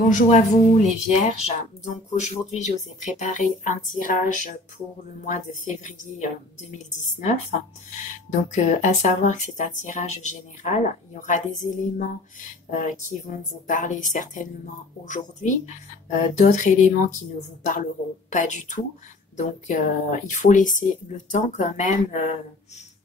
Bonjour à vous les vierges. Donc aujourd'hui je vous ai préparé un tirage pour le mois de février 2019. Donc à savoir que c'est un tirage général. Il y aura des éléments qui vont vous parler certainement aujourd'hui, d'autres éléments qui ne vous parleront pas du tout. Donc il faut laisser le temps quand même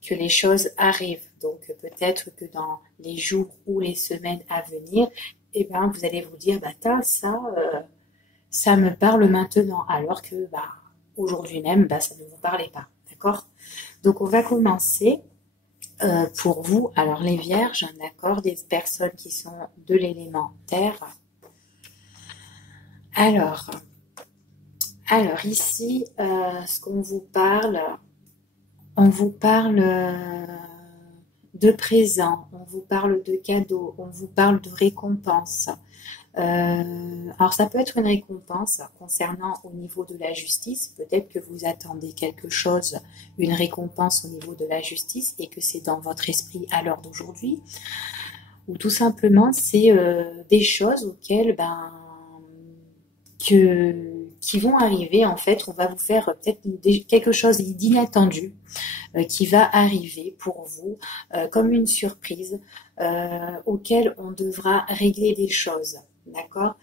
que les choses arrivent. Donc peut-être que dans les jours ou les semaines à venir, eh ben, vous allez vous dire, bah, ça me parle maintenant, alors que bah, aujourd'hui même, bah, ça ne vous parlait pas. D'accord? Donc, on va commencer pour vous, alors les vierges, d'accord, des personnes qui sont de l'élément terre. Alors, alors ici, ce qu'on vous parle, on vous parle de présents, on vous parle de cadeaux, on vous parle de récompenses. Alors ça peut être une récompense concernant au niveau de la justice. Peut-être que vous attendez quelque chose, une récompense au niveau de la justice et que c'est dans votre esprit à l'heure d'aujourd'hui. Ou tout simplement c'est des choses auxquelles qui vont arriver. En fait, on va vous faire peut-être quelque chose d'inattendu qui va arriver pour vous comme une surprise auquel on devra régler des choses. D'accord.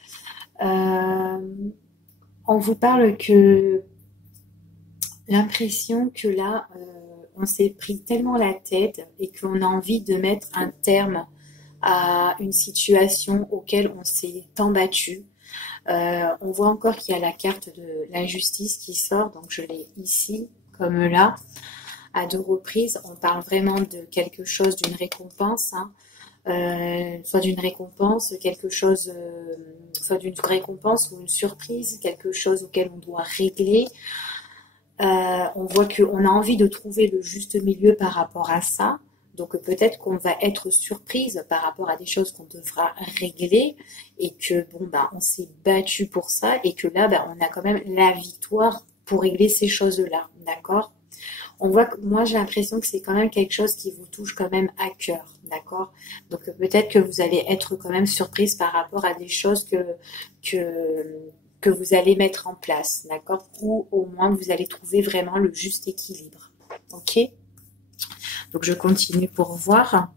On vous parle que l'impression que là, on s'est pris tellement la tête et qu'on a envie de mettre un terme à une situation auquel on s'est tant battu. On voit encore qu'il y a la carte de la justice qui sort, donc je l'ai ici comme là à deux reprises. On parle vraiment de quelque chose, d'une récompense, hein. Soit d'une récompense, quelque chose, soit d'une récompense ou une surprise, quelque chose auquel on doit régler. On voit qu'on a envie de trouver le juste milieu par rapport à ça. Donc peut-être qu'on va être surprise par rapport à des choses qu'on devra régler et que bon bah on s'est battu pour ça et que là bah, on a quand même la victoire pour régler ces choses-là, d'accord? On voit que moi j'ai l'impression que c'est quand même quelque chose qui vous touche quand même à cœur, d'accord? Donc peut-être que vous allez être quand même surprise par rapport à des choses que vous allez mettre en place, d'accord? Ou au moins vous allez trouver vraiment le juste équilibre, ok? Donc je continue pour voir.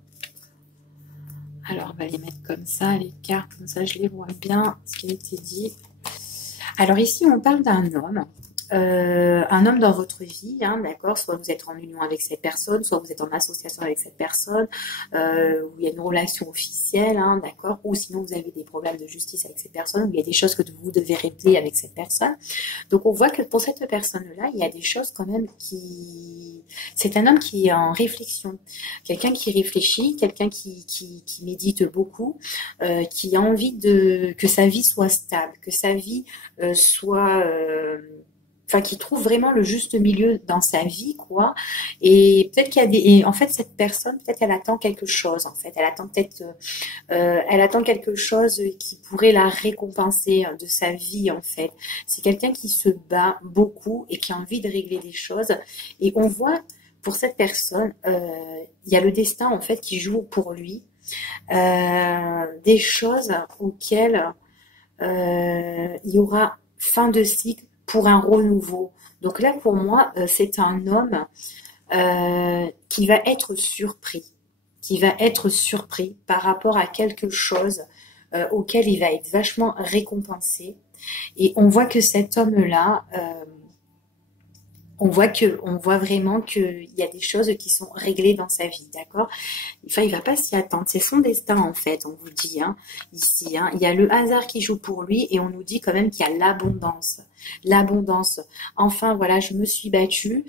Alors on va les mettre comme ça, les cartes, comme ça je les vois bien, ce qui a été dit. Alors ici on parle d'un homme. Un homme dans votre vie, hein, d'accord, soit vous êtes en union avec cette personne, soit vous êtes en association avec cette personne, où il y a une relation officielle, hein, d'accord, ou sinon vous avez des problèmes de justice avec cette personne, où il y a des choses que vous devez régler avec cette personne. Donc on voit que pour cette personne-là, il y a des choses quand même qui... C'est un homme qui est en réflexion, quelqu'un qui réfléchit, quelqu'un qui médite beaucoup, qui a envie que sa vie soit stable, que sa vie soit... enfin qui trouve vraiment le juste milieu dans sa vie, quoi. Et peut-être qu'il y a des, et en fait cette personne, peut-être elle attend quelque chose, en fait, elle attend peut-être, elle attend quelque chose qui pourrait la récompenser de sa vie, en fait. C'est quelqu'un qui se bat beaucoup et qui a envie de régler des choses. Et on voit pour cette personne, il y a le destin en fait qui joue pour lui, des choses auxquelles il y aura fin de cycle pour un renouveau. Donc là, pour moi, c'est un homme qui va être surpris, par rapport à quelque chose auquel il va être vachement récompensé. Et on voit que cet homme-là, on voit vraiment qu'il y a des choses qui sont réglées dans sa vie, d'accord? Enfin, il va pas s'y attendre. C'est son destin, en fait, on vous dit, hein, ici, hein. Il y a le hasard qui joue pour lui et on nous dit quand même qu'il y a l'abondance. L'abondance. Enfin, voilà, je me suis battue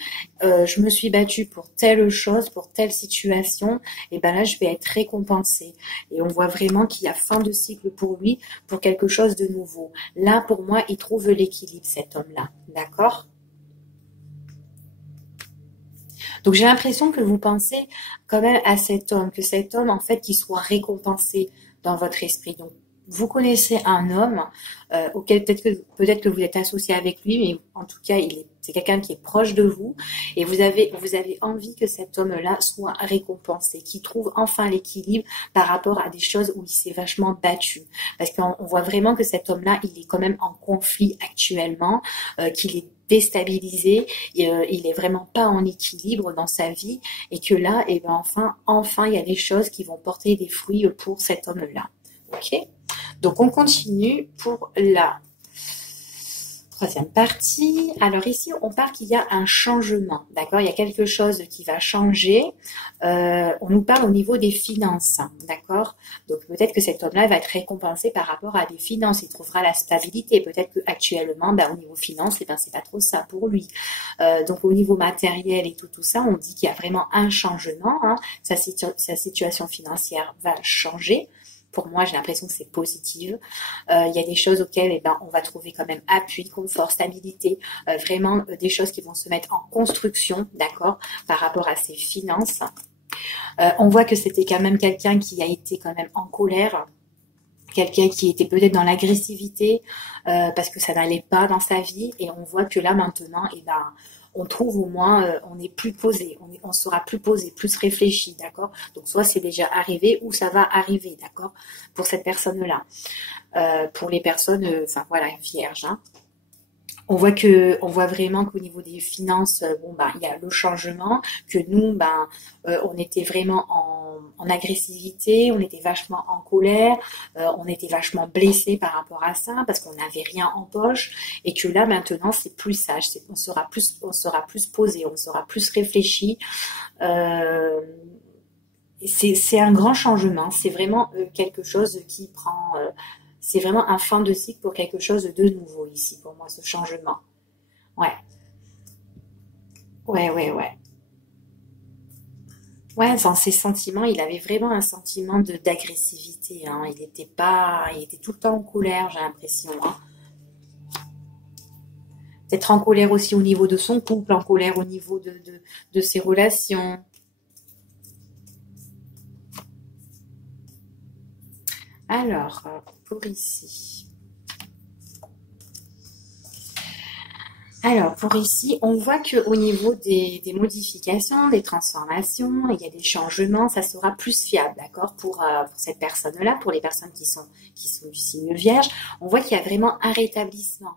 pour telle chose, pour telle situation, et ben là, je vais être récompensée. Et on voit vraiment qu'il y a fin de cycle pour lui, pour quelque chose de nouveau. Là, pour moi, il trouve l'équilibre, cet homme-là, d'accord? Donc j'ai l'impression que vous pensez quand même à cet homme, que cet homme en fait qu'il soit récompensé dans votre esprit. Donc vous connaissez un homme auquel peut-être que vous êtes associé avec lui, mais en tout cas, c'est quelqu'un qui est proche de vous et vous avez envie que cet homme-là soit récompensé, qu'il trouve enfin l'équilibre par rapport à des choses où il s'est vachement battu. Parce qu'on voit vraiment que cet homme-là, il est quand même en conflit actuellement, qu'il est déstabilisé, il est vraiment pas en équilibre dans sa vie et que là, et ben enfin, il y a des choses qui vont porter des fruits pour cet homme-là. Ok? Donc on continue pour la troisième partie. Alors ici, on parle qu'il y a un changement, d'accord? Il y a quelque chose qui va changer. On nous parle au niveau des finances, d'accord? Donc peut-être que cet homme-là va être récompensé par rapport à des finances. Il trouvera la stabilité. Peut-être qu'actuellement, au niveau finance, c'est pas trop ça pour lui. Donc au niveau matériel et tout ça, on dit qu'il y a vraiment un changement. Hein. Sa situation financière va changer. Pour moi, j'ai l'impression que c'est positif. Il y a des choses auxquelles on va trouver quand même appui, confort, stabilité, vraiment des choses qui vont se mettre en construction, d'accord, par rapport à ses finances. On voit que c'était quand même quelqu'un qui a été quand même en colère, quelqu'un qui était peut-être dans l'agressivité parce que ça n'allait pas dans sa vie et on voit que là maintenant, on trouve au moins, on est plus posé, on sera plus posé, plus réfléchi, d'accord? Donc soit c'est déjà arrivé ou ça va arriver, d'accord? Pour cette personne-là. Pour les personnes, vierges, hein. On voit vraiment qu'au niveau des finances, il y a le changement, que nous, on était vraiment en agressivité, on était vachement en colère, on était vachement blessé par rapport à ça, parce qu'on n'avait rien en poche, et que là, maintenant, c'est plus sage, on sera plus posé, on sera plus réfléchi. C'est un grand changement, c'est vraiment quelque chose qui prend... c'est vraiment un fin de cycle pour quelque chose de nouveau ici, pour moi, ce changement. Ouais, ouais. Ouais, dans ses sentiments, il avait vraiment un sentiment d'agressivité. Hein. Il était tout le temps en colère, j'ai l'impression. Hein. Peut-être en colère aussi au niveau de son couple, en colère au niveau de ses relations. Alors, pour ici. Alors, pour ici, on voit qu'au niveau des modifications, des transformations, il y a des changements, ça sera plus fiable, d'accord, pour cette personne-là, pour les personnes qui sont du signe vierge. On voit qu'il y a vraiment un rétablissement.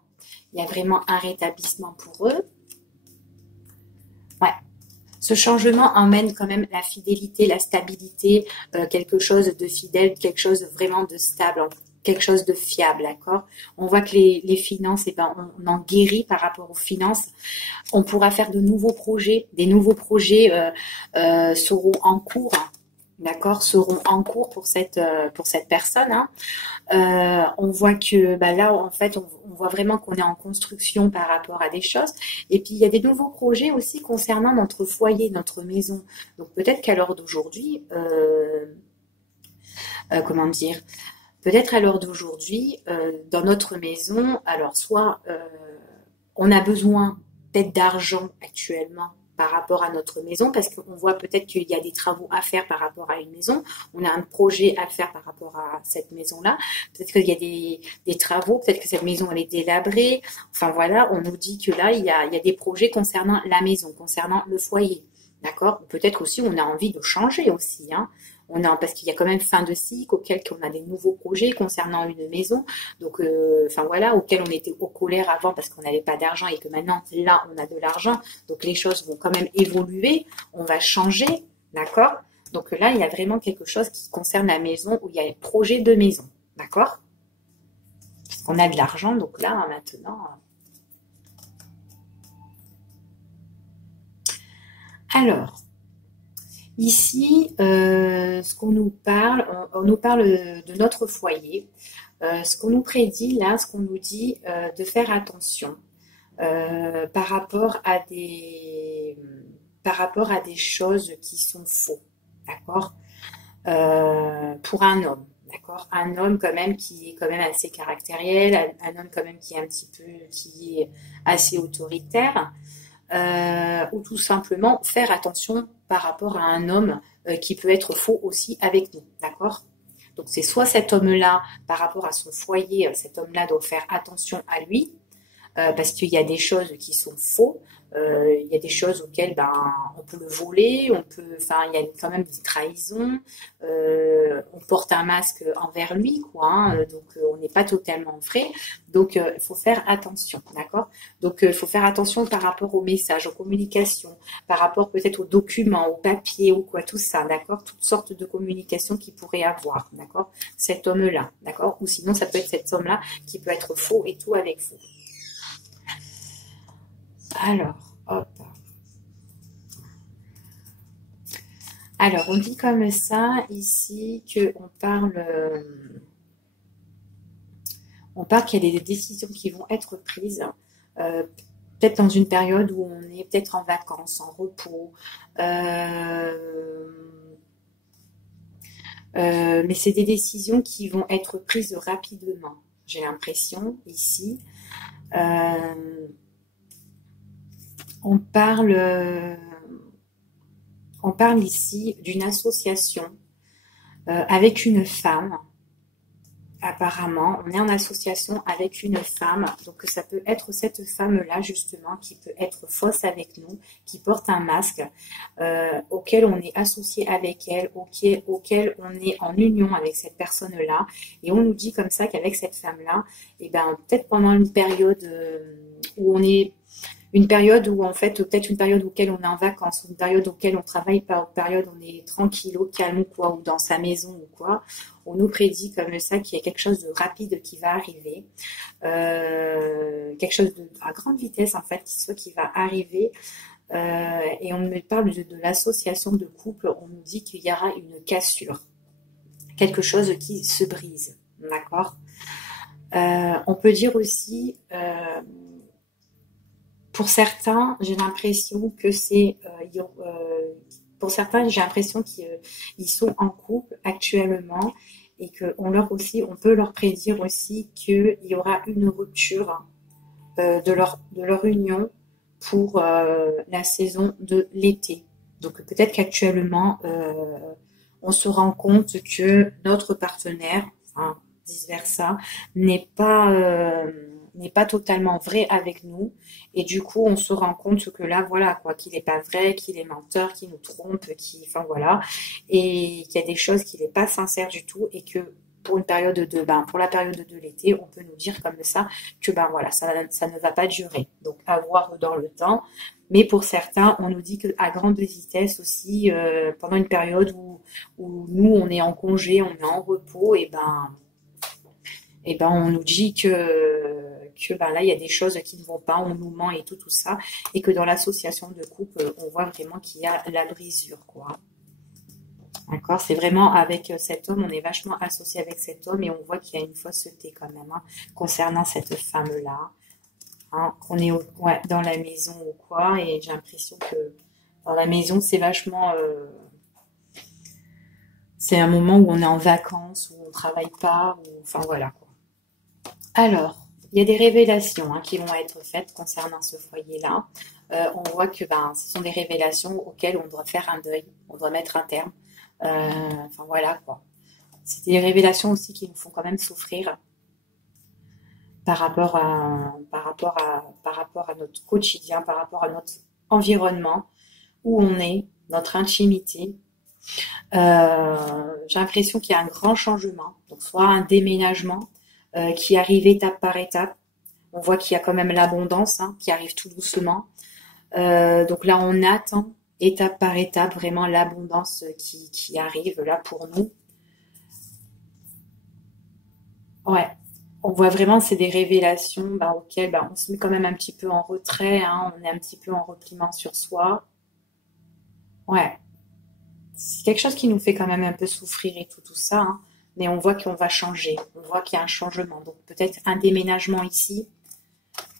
Il y a vraiment un rétablissement pour eux. Ouais. Ce changement emmène quand même la fidélité, la stabilité, quelque chose de fidèle, quelque chose vraiment de stable, quelque chose de fiable, d'accord? On voit que les finances, on en guérit par rapport aux finances. On pourra faire de nouveaux projets. Des nouveaux projets seront en cours, d'accord? Seront en cours pour cette personne. Hein. On voit que là, en fait, on voit vraiment qu'on est en construction par rapport à des choses. Et puis, il y a des nouveaux projets aussi concernant notre foyer, notre maison. Donc, peut-être qu'à l'heure d'aujourd'hui, comment dire, peut-être à l'heure d'aujourd'hui, dans notre maison, alors soit on a besoin peut-être d'argent actuellement par rapport à notre maison, parce qu'on voit peut-être qu'il y a des travaux à faire par rapport à une maison, on a un projet à faire par rapport à cette maison-là, peut-être qu'il y a des travaux, peut-être que cette maison elle est délabrée, enfin voilà, on nous dit que là, il y a des projets concernant la maison, concernant le foyer, d'accord? Peut-être aussi on a envie de changer aussi, hein. Parce qu'il y a quand même fin de cycle auquel on a des nouveaux projets concernant une maison, donc auquel on était au colère avant parce qu'on n'avait pas d'argent et que maintenant là on a de l'argent, donc les choses vont quand même évoluer, on va changer, d'accord? Donc là il y a vraiment quelque chose qui concerne la maison où il y a un projet de maison, d'accord? Parce qu'on a de l'argent, donc là maintenant. Alors. Ici, ce qu'on nous parle, on nous parle de notre foyer. Ce qu'on nous prédit là, ce qu'on nous dit de faire attention par rapport à des choses qui sont faux, d'accord? Pour un homme, d'accord? Un homme quand même qui est quand même assez caractériel, un homme quand même qui est assez autoritaire. Ou tout simplement faire attention par rapport à un homme qui peut être faux aussi avec nous, d'accord? Donc c'est soit cet homme-là, par rapport à son foyer, cet homme-là doit faire attention à lui, parce qu'il y a des choses qui sont faux, il y a des choses auxquelles on peut le voler, enfin il y a quand même des trahisons, on porte un masque envers lui, quoi, hein, donc on n'est pas totalement vrai, donc il faut faire attention, d'accord? Donc il faut faire attention par rapport aux messages, aux communications, par rapport peut-être aux documents, aux papiers ou quoi, tout ça, d'accord? Toutes sortes de communications qu'il pourrait avoir, d'accord? Cet homme-là, d'accord? Ou sinon ça peut être cet homme-là qui peut être faux et tout avec faux. Alors, hop. Alors, on dit comme ça ici qu'on parle qu'il y a des décisions qui vont être prises, peut-être dans une période où on est peut-être en vacances, en repos, mais c'est des décisions qui vont être prises rapidement. J'ai l'impression ici. On parle ici d'une association avec une femme. Apparemment, on est en association avec une femme. Donc, ça peut être cette femme-là, justement, qui peut être fausse avec nous, qui porte un masque, auquel on est associé avec elle, auquel on est en union avec cette personne-là. Et on nous dit comme ça qu'avec cette femme-là, eh ben, peut-être pendant une période où on est une période où en fait, peut-être une période auquel on est en vacances, une période auquel on travaille pas, une période où on est tranquille, au calme ou quoi, ou dans sa maison ou quoi, on nous prédit comme ça qu'il y a quelque chose de rapide qui va arriver, quelque chose à grande vitesse en fait, qui va arriver. Et on me parle de l'association de couple, on nous dit qu'il y aura une cassure, quelque chose qui se brise, d'accord. On peut dire aussi pour certains, j'ai l'impression que pour certains, j'ai l'impression qu'ils sont en couple actuellement et on peut leur prédire aussi qu'il y aura une rupture de leur union pour la saison de l'été. Donc peut-être qu'actuellement, on se rend compte que notre partenaire, hein, vice versa, n'est pas totalement vrai avec nous, et du coup on se rend compte que là voilà quoi, qu'il n'est pas vrai, qu'il est menteur, qu'il nous trompe, enfin voilà, et qu'il y a des choses qu'il n'est pas sincère du tout, et que pour pour la période de l'été, on peut nous dire comme ça que voilà, ça ne va pas durer, donc à voir dans le temps. Mais pour certains, on nous dit qu'à grande vitesse aussi, pendant une période où nous on est en congé, on est en repos, et ben on nous dit que là il y a des choses qui ne vont pas, on nous ment et tout ça, et que dans l'association de couple, on voit vraiment qu'il y a la brisure, quoi. D'accord, c'est vraiment avec cet homme, on est vachement associé avec cet homme, et on voit qu'il y a une fausseté quand même, hein, concernant cette femme-là. Hein, on est dans la maison ou quoi, et j'ai l'impression que dans la maison c'est vachement c'est un moment où on est en vacances, où on travaille pas, enfin voilà quoi. Alors, il y a des révélations, hein, qui vont être faites concernant ce foyer-là. On voit que ce sont des révélations auxquelles on doit faire un deuil, on doit mettre un terme. Enfin voilà quoi. C'est des révélations aussi qui nous font quand même souffrir par rapport à notre quotidien, par rapport à notre environnement, où on est, notre intimité. J'ai l'impression qu'il y a un grand changement, donc soit un déménagement qui arrive étape par étape. On voit qu'il y a quand même l'abondance, hein, qui arrive tout doucement. Donc là, on attend étape par étape vraiment l'abondance qui arrive là pour nous. Ouais, on voit vraiment, c'est des révélations auxquelles on se met quand même un petit peu en retrait, hein, on est un petit peu en repliement sur soi. Ouais, c'est quelque chose qui nous fait quand même un peu souffrir et tout ça, hein, mais on voit qu'on va changer, on voit qu'il y a un changement. Donc peut-être un déménagement ici,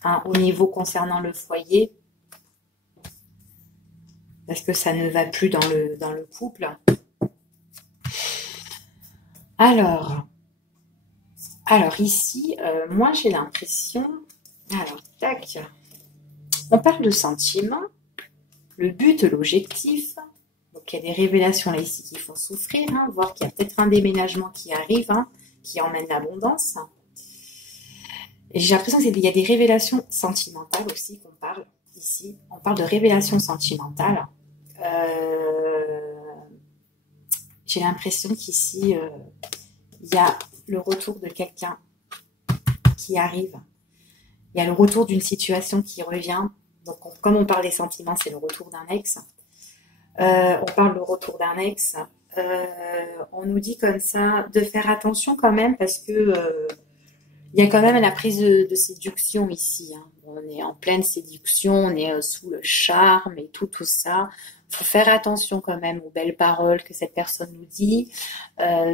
hein, au niveau concernant le foyer, parce que ça ne va plus dans le couple. Alors ici, moi j'ai l'impression, alors tac, on parle de sentiments, le but, l'objectif, donc Donc, il y a des révélations là ici qui font souffrir, hein, voir qu'il y a peut-être un déménagement qui arrive, hein, qui emmène l'abondance. J'ai l'impression qu'il y a des révélations sentimentales aussi qu'on parle ici. On parle de révélations sentimentales. J'ai l'impression qu'ici, il y a le retour de quelqu'un qui arrive. Il y a le retour d'une situation qui revient. Donc, comme on parle des sentiments, c'est le retour d'un ex. On parle de retour d'un ex. On nous dit comme ça de faire attention quand même parce que il y a quand même la prise de séduction ici. Hein. On est en pleine séduction, on est sous le charme et tout ça. Il faut faire attention quand même aux belles paroles que cette personne nous dit.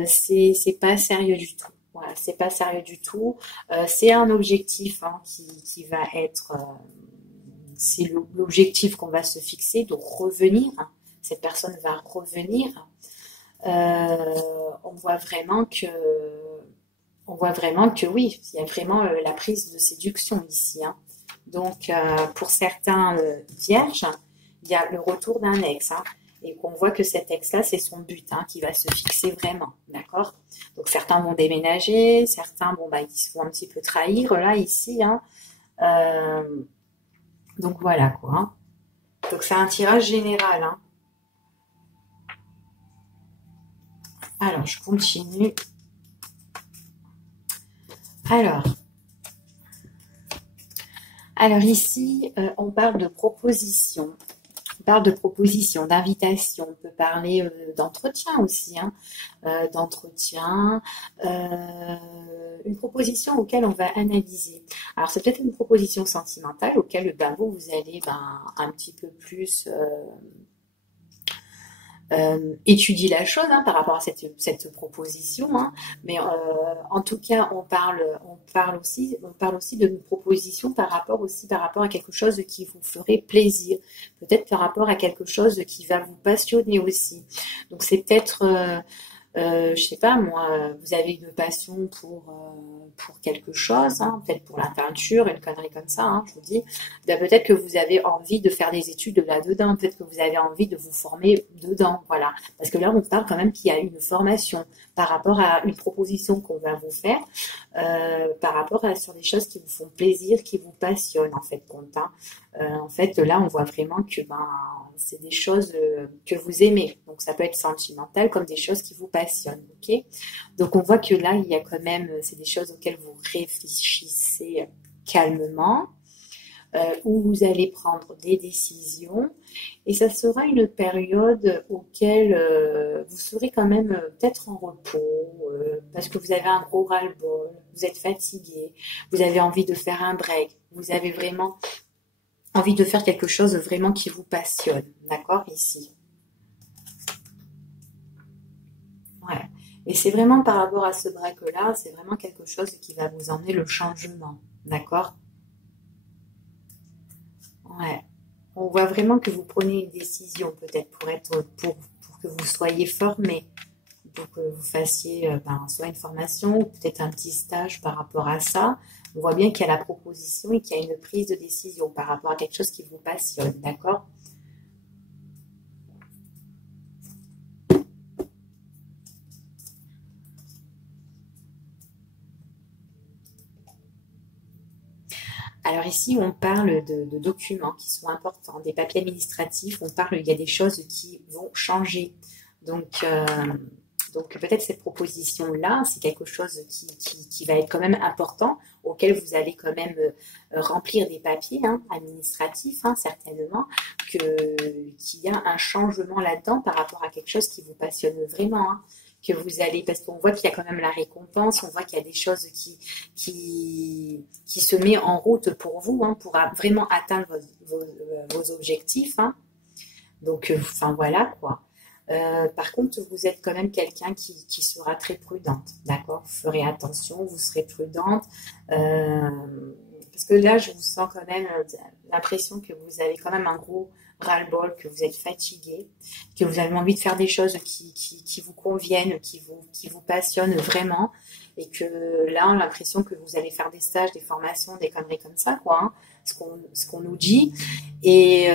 C'est pas sérieux du tout. Voilà, c'est pas sérieux du tout. C'est un objectif hein, qui va être... c'est l'objectif qu'on va se fixer, de revenir. Cette personne va revenir. On voit vraiment que oui, il y a vraiment la prise de séduction ici. Hein. Donc, pour certains vierges, il y a le retour d'un ex. Hein, et qu'on voit que cet ex-là, c'est son but hein, qui va se fixer vraiment. D'accord. Donc, certains vont déménager, certains, bon, bah, ils se font un petit peu trahir, là, ici. Hein. Donc, voilà, quoi. Hein. Donc, c'est un tirage général. Hein. Alors, je continue. Alors ici, on parle de proposition. On parle de proposition, d'invitation. On peut parler d'entretien aussi, hein, d'entretien. Une proposition auquel on va analyser. Alors c'est peut-être une proposition sentimentale auquel vous allez un petit peu plus étudier la chose hein, par rapport à cette proposition, hein. Mais en tout cas, on parle aussi d'une proposition par rapport à quelque chose qui vous ferait plaisir, peut-être par rapport à quelque chose qui va vous passionner aussi. Donc c'est peut-être je sais pas moi, vous avez une passion pour quelque chose, hein, peut-être pour la peinture, une connerie comme ça, hein, je vous dis. Peut-être que vous avez envie de faire des études là-dedans, peut-être que vous avez envie de vous former dedans, voilà. Parce que là, on parle quand même qu'il y a une formation par rapport à une proposition qu'on va vous faire, par rapport sur des choses qui vous font plaisir, qui vous passionnent en fait, compte. Hein. En fait, là, on voit vraiment que c'est des choses que vous aimez. Donc, ça peut être sentimental comme des choses qui vous passionnent. Ok. Donc, on voit que là, il y a quand même, c'est des choses auxquelles vous réfléchissez calmement, où vous allez prendre des décisions. Et ça sera une période auquel vous serez quand même peut-être en repos, parce que vous avez un gros ras-le-bol, vous êtes fatigué, vous avez envie de faire un break, vous avez vraiment envie de faire quelque chose vraiment qui vous passionne, d'accord, ici. Ouais. Et c'est vraiment par rapport à ce break-là, c'est vraiment quelque chose qui va vous emmener le changement, d'accord. Ouais. On voit vraiment que vous prenez une décision, peut-être pour que vous soyez formé, pour que vous fassiez soit une formation ou peut-être un petit stage par rapport à ça. On voit bien qu'il y a la proposition et qu'il y a une prise de décision par rapport à quelque chose qui vous passionne, d'accord? Alors ici, on parle de documents qui sont importants, des papiers administratifs, il y a des choses qui vont changer. Donc peut-être cette proposition-là, c'est quelque chose qui va être quand même important, auquel vous allez quand même remplir des papiers hein, administratifs, hein, certainement, qu'il y a un changement là-dedans par rapport à quelque chose qui vous passionne vraiment. Hein, que vous allez, parce qu'on voit qu'il y a quand même la récompense, on voit qu'il y a des choses qui se met en route pour vous, hein, pour vraiment atteindre vos objectifs. Hein. Donc, enfin voilà quoi. Par contre, vous êtes quand même quelqu'un qui sera très prudente, d'accord? Vous ferez attention, vous serez prudente, parce que là, je vous sens quand même l'impression que vous avez quand même un gros ras-le-bol, que vous êtes fatigué, que vous avez envie de faire des choses qui vous conviennent, qui vous passionnent vraiment, et que là, on a l'impression que vous allez faire des stages, des formations, des conneries comme ça, quoi, hein, ce qu'on nous dit, et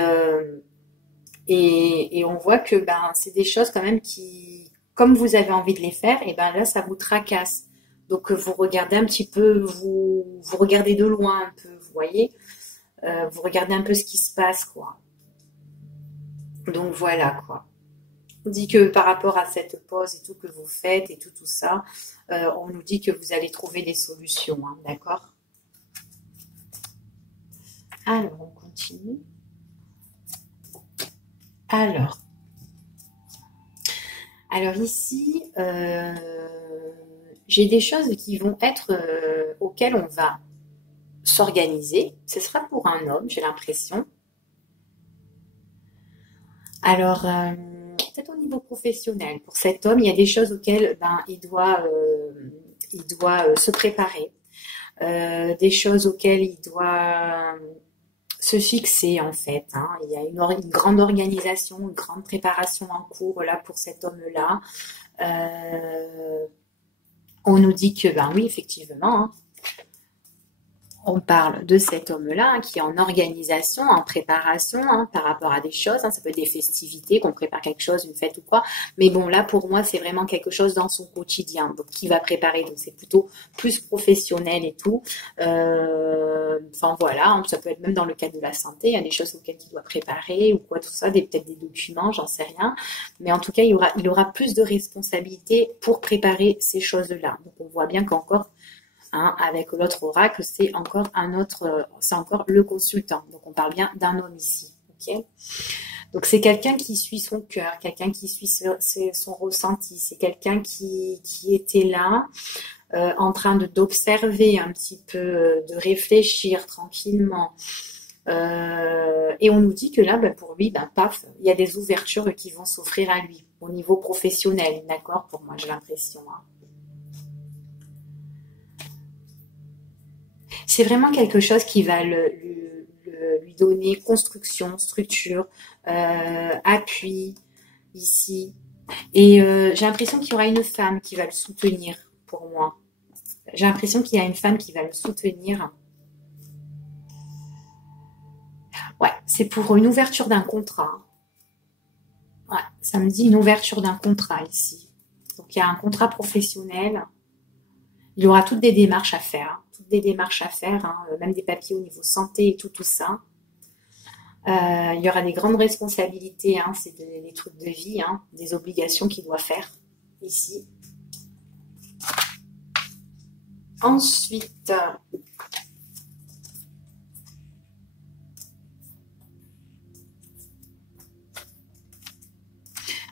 Et on voit que ben, c'est des choses quand même qui, comme vous avez envie de les faire, et ben là, ça vous tracasse. Donc, vous regardez un petit peu, vous regardez de loin un peu, vous voyez. Vous regardez un peu ce qui se passe, quoi. Donc, voilà, quoi. On dit que par rapport à cette pause et tout que vous faites et tout, tout ça, on nous dit que vous allez trouver des solutions, hein, d'accord? Alors, on continue. Alors, alors ici, j'ai des choses qui vont être auxquelles on va s'organiser. Ce sera pour un homme, j'ai l'impression. Alors, peut-être au niveau professionnel, pour cet homme, il y a des choses auxquelles ben, il doit se préparer, des choses auxquelles il doit se fixer en fait, hein. Il y a une grande organisation, une grande préparation en cours là pour cet homme-là. Euh, on nous dit que, ben oui, effectivement, hein, on parle de cet homme-là hein, qui est en organisation, en préparation hein, par rapport à des choses. Hein, ça peut être des festivités, qu'on prépare quelque chose, une fête ou quoi. Mais bon, là, pour moi, c'est vraiment quelque chose dans son quotidien. Donc, qui va préparer. Donc, c'est plutôt plus professionnel et tout. Enfin, voilà. Hein, ça peut être même dans le cadre de la santé. Il y a des choses auxquelles il doit préparer ou quoi, tout ça. Peut-être des documents, j'en sais rien. Mais en tout cas, il aura plus de responsabilités pour préparer ces choses-là. Donc, on voit bien qu'encore hein, avec l'autre oracle, c'est encore c'est encore le consultant. Donc on parle bien d'un homme ici. Ok. Donc c'est quelqu'un qui suit son cœur, quelqu'un qui suit son ressenti. C'est quelqu'un qui était là, en train d'observer un petit peu, de réfléchir tranquillement. Et on nous dit que là, ben, pour lui, ben, paf, il y a des ouvertures qui vont s'offrir à lui au niveau professionnel, d'accord? Pour moi, j'ai l'impression. Hein. C'est vraiment quelque chose qui va lui donner construction, structure, appui ici. Et j'ai l'impression qu'il y aura une femme qui va le soutenir pour moi. J'ai l'impression qu'il y a une femme qui va le soutenir. Ouais, c'est pour une ouverture d'un contrat. Ouais, ça me dit une ouverture d'un contrat ici. Donc il y a un contrat professionnel. Il y aura toutes des démarches à faire. Hein, toutes des démarches à faire, hein, même des papiers au niveau santé et tout, tout ça. Il y aura des grandes responsabilités, hein, c'est des trucs de vie, hein, des obligations qu'il doit faire ici. Ensuite,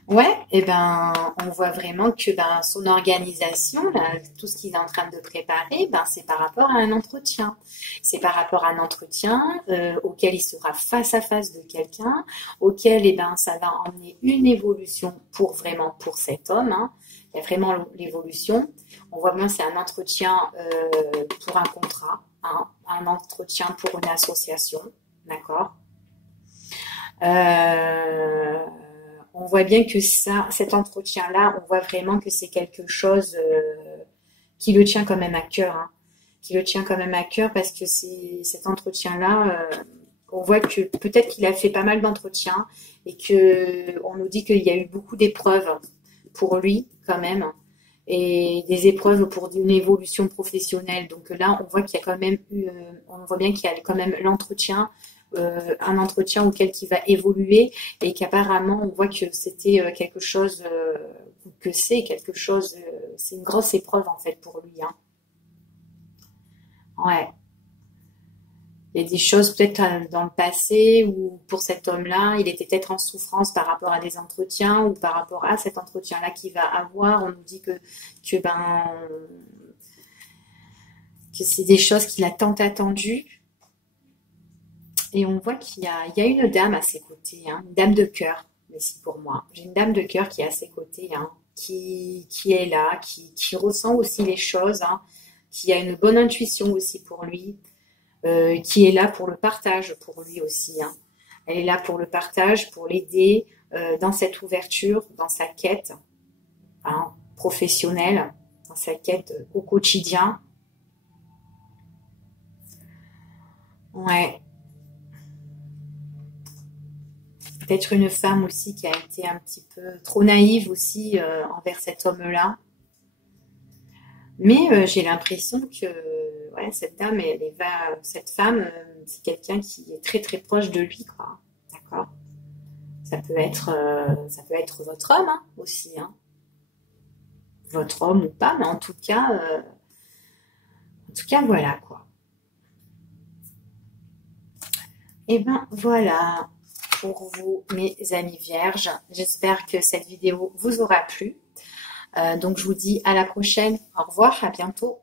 ouais, et ben, on voit vraiment que ben, son organisation, là, tout ce qu'il est en train de préparer, ben, c'est par rapport à un entretien. C'est par rapport à un entretien auquel il sera face à face de quelqu'un, auquel eh ben, ça va emmener une évolution pour cet homme. Hein. Il y a vraiment l'évolution. On voit bien c'est un entretien pour un contrat, hein, un entretien pour une association, d'accord. Euh, on voit bien que ça, cet entretien-là, on voit vraiment que c'est quelque chose qui le tient quand même à cœur, hein, qui le tient quand même à cœur parce que c'est cet entretien-là, on voit que peut-être qu'il a fait pas mal d'entretiens et que on nous dit qu'il y a eu beaucoup d'épreuves pour lui quand même et des épreuves pour une évolution professionnelle. Donc là, on voit qu'il y a quand même eu, on voit bien qu'il y a quand même l'entretien, un entretien auquel il va évoluer et qu'apparemment on voit que c'était quelque chose, que c'est quelque chose, c'est une grosse épreuve en fait pour lui. Hein. Ouais. Il y a des choses peut-être dans le passé où pour cet homme-là, il était peut-être en souffrance par rapport à des entretiens ou par rapport à cet entretien-là qu'il va avoir. On nous dit que ben que c'est des choses qu'il a tant attendues. Et on voit il y a une dame à ses côtés, hein, une dame de cœur, aussi pour moi. J'ai une dame de cœur qui est à ses côtés, hein, qui est là, qui ressent aussi les choses, hein, qui a une bonne intuition aussi pour lui, qui est là pour le partage pour lui aussi. Hein. Elle est là pour le partage, pour l'aider dans cette ouverture, dans sa quête hein, professionnelle, dans sa quête au quotidien. Ouais. Peut-être une femme aussi qui a été un petit peu trop naïve aussi envers cet homme-là. Mais j'ai l'impression que ouais, cette dame, cette femme, c'est quelqu'un qui est très très proche de lui, quoi. D'accord? Ça peut être votre homme hein, aussi, hein. Votre homme ou pas, mais en tout cas, voilà quoi. Et ben voilà pour vous, mes amis vierges. J'espère que cette vidéo vous aura plu. Donc je vous dis à la prochaine. Au revoir, à bientôt.